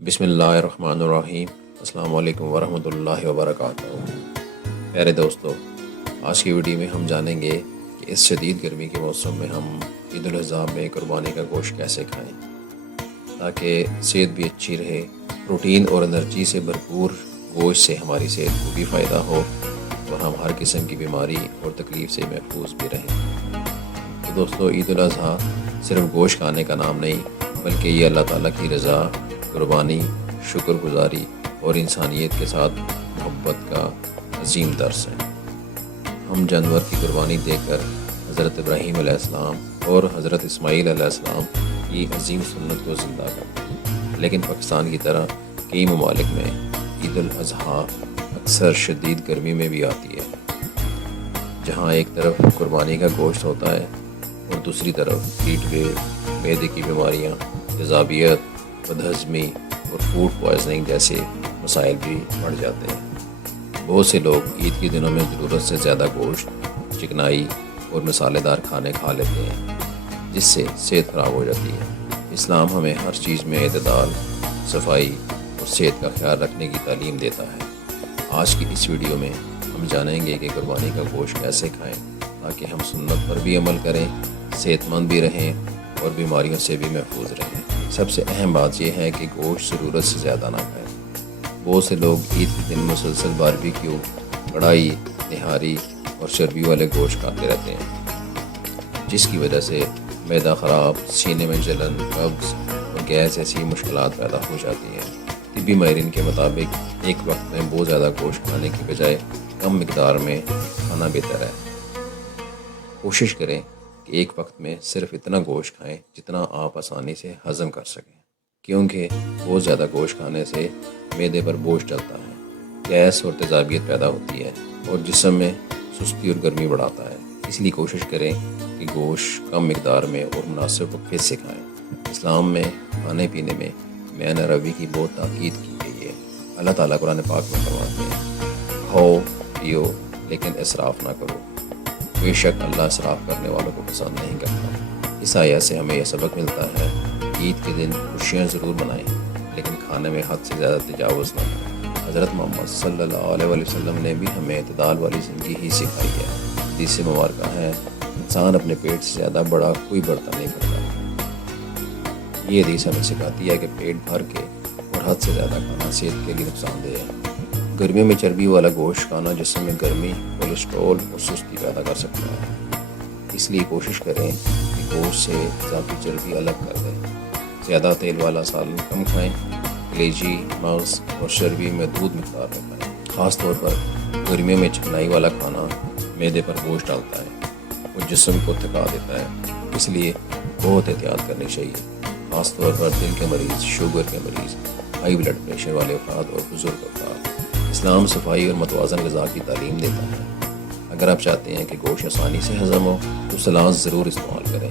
بسم اللہ الرحمن الرحیم۔ السلام علیکم ورحمۃ اللہ وبرکاتہ۔ پیارے دوستو، آج کی ویڈیو میں ہم جانیں گے کہ اس شدید گرمی کے موسم میں ہم عید الاضحیٰ میں قربانی کا گوشت کیسے کھائیں تاکہ صحت بھی اچھی رہے۔ پروٹین اور انرجی سے بھرپور گوشت سے ہماری صحت کو بھی فائدہ ہو اور ہم ہر قسم کی بیماری اور تکلیف سے محفوظ بھی رہیں۔ تو دوستو، عید الاضحیٰ صرف گوشت کھانے کا نام نہیں بلکہ یہ اللہ تعالیٰ کی رضا، قربانی، شکر گزاری اور انسانیت کے ساتھ محبت کا عظیم درس ہے۔ ہم جانور کی قربانی دے کر حضرت ابراہیم علیہ السلام اور حضرت اسماعیل علیہ السلام کی عظیم سنت کو زندہ کرتے ہیں، لیکن پاکستان کی طرح کئی ممالک میں عید الاضحیٰ اکثر شدید گرمی میں بھی آتی ہے، جہاں ایک طرف قربانی کا گوشت ہوتا ہے اور دوسری طرف ہیٹ ویو، معدے کی بیماریاں، تیزابیت، بدہضمی اور فوڈ پوائزننگ جیسے مسائل بھی بڑھ جاتے ہیں۔ بہت سے لوگ عید کے دنوں میں ضرورت سے زیادہ گوشت، چکنائی اور مسالے دار کھانے کھا لیتے ہیں، جس سے صحت خراب ہو جاتی ہے۔ اسلام ہمیں ہر چیز میں اعتدال، صفائی اور صحت کا خیال رکھنے کی تعلیم دیتا ہے۔ آج کی اس ویڈیو میں ہم جانیں گے کہ قربانی کا گوشت کیسے کھائیں تاکہ ہم سنت پر بھی عمل کریں، صحت مند بھی رہیں اور بیماریوں سے بھی محفوظ رہیں۔ سب سے اہم بات یہ ہے کہ گوشت ضرورت سے زیادہ نہ کھائیں۔ بہت سے لوگ عید کے دن مسلسل باربیکیو، کڑھائی، نہاری اور چربی والے گوشت کھاتے رہتے ہیں، جس کی وجہ سے معدہ خراب، سینے میں جلن، قبض اور گیس جیسی مشکلات پیدا ہو جاتی ہیں۔ طبی ماہرین کے مطابق ایک وقت میں بہت زیادہ گوشت کھانے کی بجائے کم مقدار میں کھانا بہتر ہے۔ کوشش کریں کہ ایک وقت میں صرف اتنا گوشت کھائیں جتنا آپ آسانی سے ہضم کر سکیں، کیونکہ بہت زیادہ گوشت کھانے سے معدے پر بوجھ ڈلتا ہے، گیس اور تیزابیت پیدا ہوتی ہے اور جسم میں سستی اور گرمی بڑھاتا ہے۔ اس لیے کوشش کریں کہ گوشت کم مقدار میں اور مناسب وقفے سے کھائیں۔ اسلام میں کھانے پینے میں میانہ روی کی بہت تاکید کی گئی ہے۔ اللہ تعالیٰ قرآن پاک میں فرماتے ہیں، کھاؤ پیو لیکن اسراف نہ کرو، بے شک اللہ اسراف کرنے والوں کو پسند نہیں کرتا۔ اس آیت سے ہمیں یہ سبق ملتا ہے کہ عید کے دن خوشیاں ضرور منائیں لیکن کھانے میں حد سے زیادہ تجاوز نہ کریں۔ حضرت محمد صلی اللہ علیہ وسلم نے بھی ہمیں اعتدال والی زندگی ہی سکھائی ہے۔ حدیث مبارکہ ہے، انسان اپنے پیٹ سے زیادہ بڑا کوئی برتن نہیں کرتا۔ یہ حدیث ہمیں سکھاتی ہے کہ پیٹ بھر کے اور حد سے زیادہ کھانا صحت کے لیے نقصان دہ ہے۔ گرمیوں میں چربی والا گوشت کھانا جسم میں گرمی، کولیسٹرول اور سستی پیدا کر سکتا ہے۔ اس لیے کوشش کریں کہ گوشت سے اضافی چربی الگ کر دیں۔ زیادہ تیل والا سالن کم کھائیں، کلیجی، مغز اور چربی محدود مقدار میں کھائیں۔ خاص طور پر گرمیوں میں چکنائی والا کھانا معدے پر بوجھ ڈالتا ہے اور جسم کو تھکا دیتا ہے، اس لیے بہت احتیاط کرنی چاہیے، خاص طور پر دل کے مریض، شوگر کے مریض، ہائی بلڈ پریشر والے افراد اور بزرگ افراد۔ اسلام صفائی اور متوازن غذا کی تعلیم دیتا ہے۔ اگر آپ چاہتے ہیں کہ گوشت آسانی سے ہضم ہو تو سلاد ضرور استعمال کریں،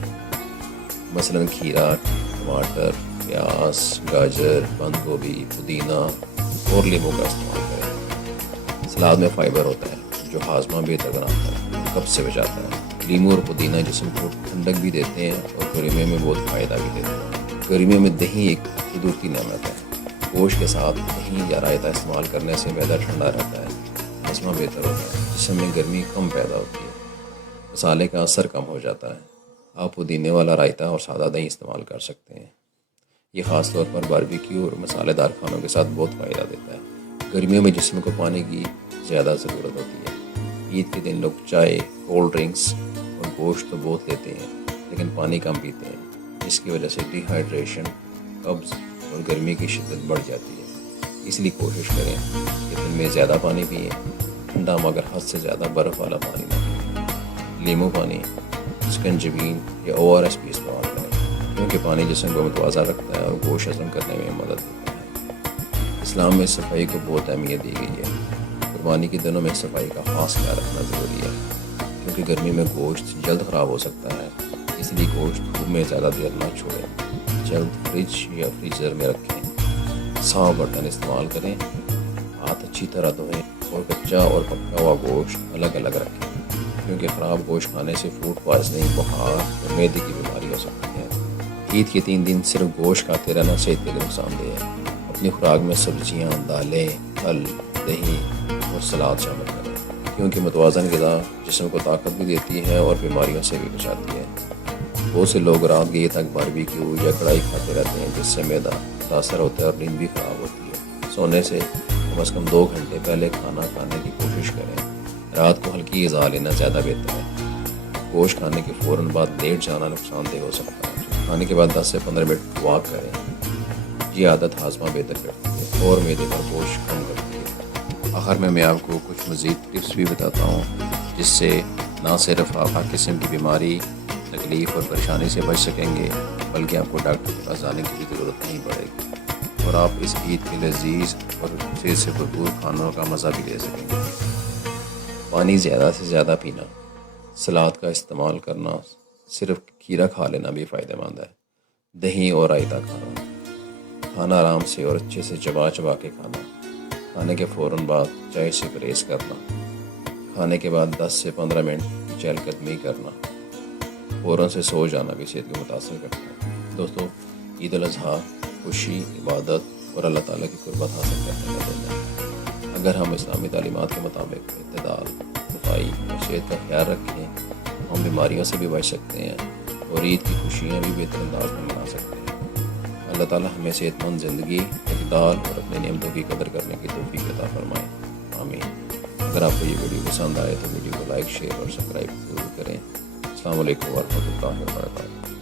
مثلاً کھیرا، ٹماٹر، پیاز، گاجر، بند گوبھی، پودینہ اور لیموں کا استعمال کریں۔ سلاد میں فائبر ہوتا ہے جو ہاضمہ بہتر بناتا ہے، قبض سے بچاتا ہے۔ لیموں اور پودینہ جسم کو ٹھنڈک بھی دیتے ہیں اور گرمیوں میں بہت فائدہ بھی دیتے ہیں۔ گرمیوں میں دہی ایک قدرتی نعمت ہے۔ گوشت کے ساتھ دہی یا رائتہ استعمال کرنے سے معدہ ٹھنڈا رہتا ہے، ہضمہ بہتر ہوتا ہے، جسم میں گرمی کم پیدا ہوتی ہے، مسالے کا اثر کم ہو جاتا ہے۔ آپ پودینے والا رائتہ اور سادہ دہی استعمال کر سکتے ہیں۔ یہ خاص طور پر باربیکیو اور مسالے دار کھانوں کے ساتھ بہت فائدہ دیتا ہے۔ گرمیوں میں جسم کو پانی کی زیادہ ضرورت ہوتی ہے۔ عید کے دن لوگ چائے، کولڈ ڈرنکس اور گوشت تو بہت لیتے ہیں لیکن پانی کم پیتے ہیں، جس کی وجہ سے ڈی ہائیڈریشن، قبض اور گرمی کی شدت بڑھ جاتی ہے۔ اس لیے کوشش کریں کہ دن میں زیادہ پانی پئیں، ٹھنڈا مگر حد سے زیادہ برف والا پانی نہ پئیں۔ لیموں پانی، سکنجبین یا ORS بھی استعمال کریں، کیونکہ پانی جسم کو متوازن رکھتا ہے اور گوشت ہضم کرنے میں مدد دیتا ہے۔ اسلام میں صفائی کو بہت اہمیت دی گئی ہے۔ قربانی کے دنوں میں صفائی کا خاص خیال رکھنا ضروری ہے، کیونکہ گرمی میں گوشت جلد خراب ہو سکتا ہے۔ اس لیے گوشت دھوپ میں زیادہ دیر نہ چھوڑیں، جلد فریج یا فریزر میں رکھیں۔ صاف برتن استعمال کریں، ہاتھ اچھی طرح دھوئیں اور کچا اور پکا ہوا گوشت الگ الگ رکھیں، کیونکہ خراب گوشت کھانے سے فوڈ پوائزننگ، بخار اور معدے کی بیماری ہو سکتی ہے۔ عید کے 3 دن صرف گوشت کھاتے رہنا صحت کے لیے نقصان دہ ہے۔ اپنی خوراک میں سبزیاں، دالیں، پھل، دہی اور سلاد شامل کریں، کیونکہ متوازن غذا جسم کو طاقت بھی دیتی ہے اور بیماریوں سے بھی بچاتی ہے۔ بہت سے لوگ رات گئے تک باربیکیو یا کڑھائی کھاتے رہتے ہیں، جس سے معدہ متاثر ہوتا ہے اور نیند بھی خراب ہوتی ہے۔ سونے سے کم از کم 2 گھنٹے پہلے کھانا کھانے کی کوشش کریں۔ رات کو ہلکی غذا لینا زیادہ بہتر ہے۔ گوشت کھانے کے فوراً بعد لیٹ جانا نقصان دہ ہو سکتا ہے۔ کھانے کے بعد 10 سے 15 منٹ واک کریں۔ یہ عادت ہاضمہ بہتر کرتی ہے اور معدے پر بوجھ کم کرتی ہے۔ آخر میں آپ کو کچھ مزید ٹپس بھی بتاتا ہوں، جس سے نہ صرف آپ ہر قسم کی بیماری، تکلیف اور پریشانی سے بچ سکیں گے، بلکہ آپ کو ڈاکٹر کے پاس جانے کی بھی ضرورت نہیں پڑے گی، اور آپ اس عید کے لذیذ اور صحت سے بھرپور کھانوں کا مزہ بھی لے سکیں گے۔ پانی زیادہ سے زیادہ پینا، سلاد کا استعمال کرنا، صرف کھیرا کھا لینا بھی فائدہ مند ہے۔ دہی اور رائتہ کھانا، کھانا آرام سے اور اچھے سے چبا چبا کے کھانا، کھانے کے فوراً بعد چائے سے پرہیز کرنا، کھانے کے بعد 10 سے 15 منٹ کی چہل قدمی کرنا، فوراً سے سو جانا بھی صحت کو متاثر کرتا ہے۔ دوستو، عید الاضحیٰ خوشی، عبادت اور اللہ تعالیٰ کی قربت حاصل کرنے کا دن ہے۔ اگر ہم اسلامی تعلیمات کے مطابق اعتدال، صفائی اور صحت کا خیال رکھیں، ہم بیماریوں سے بھی بچ سکتے ہیں اور عید کی خوشیاں بھی بہتر انداز میں منا سکتے ہیں۔ اللہ تعالیٰ ہمیں صحت مند زندگی، اعتدال اور اپنے نعمتوں کی قدر کرنے کی توفیق عطا فرمائے، آمین۔ اگر آپ کو یہ ویڈیو پسند آئے تو ویڈیو کو لائک، شیئر اور سبسکرائب ضرور کریں۔ السلام علیکم ورحمۃ اللہ وبرکاتہ۔